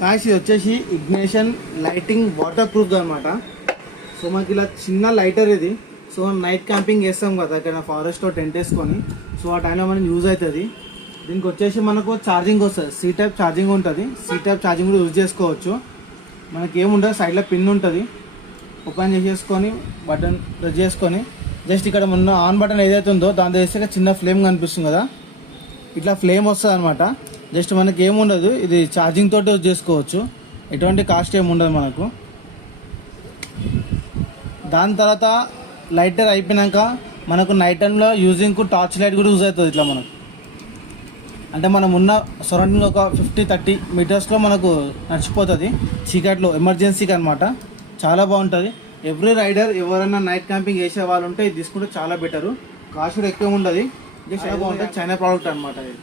Guys ఇది వచ్చేసి ignition lighting water proof అనమాట. సో మనకి ఇలా చిన్న లైటర్ ఇది. సో నైట్ క్యాంపింగ్ చేస్తాం కదా ఇక్కడ ఫారెస్ట్లో టెంట్ వేసుకొని. సో ఆ టైంలో మనకి యూజ్ అవుతుంది. దీనికి వచ్చేసి మనకు ఛార్జింగ్ వస్తుంది, సి టైప్ ఛార్జింగ్ ఉంటుంది. సి టైప్ ఛార్జింగ్ కూడా యూజ్ చేసుకోవచ్చు. మనకి ఏముండదు, సైడ్లో పిన్ ఉంటుంది. ఓపెన్ చేసేసుకొని బటన్ ప్రెస్ చేసుకొని జస్ట్ ఇక్కడ మన ఆన్ బటన్ ఏదైతే ఉందో దాంతో వేస్తే చిన్న ఫ్లేమ్ కనిపిస్తుంది కదా, ఇట్లా ఫ్లేమ్ వస్తుంది అనమాట. జస్ట్ మనకి ఏముండదు, ఇది ఛార్జింగ్ తోటి యూజ్ చేసుకోవచ్చు. ఎటువంటి కాస్ట్ ఏమి ఉండదు మనకు. దాని తర్వాత లైటర్ అయిపోయినాక మనకు నైట్ టైంలో యూజింగ్కు టార్చ్ లైట్ కూడా యూజ్ అవుతుంది. ఇట్లా మనకు అంటే మనం ఉన్న సరౌండింగ్ ఒక 50-30 మీటర్స్లో మనకు నడిచిపోతుంది చీకట్లో, ఎమర్జెన్సీకి అనమాట. చాలా బాగుంటుంది. ఎవ్రీ రైడర్ ఎవరైనా నైట్ క్యాంపింగ్ చేసే వాళ్ళు ఉంటే ఇది తీసుకుంటే చాలా బెటరు. కాస్ట్ కూడా ఎక్కువ ఉండదు, చాలా బాగుంటుంది. చైనా ప్రోడక్ట్ అనమాట ఇది.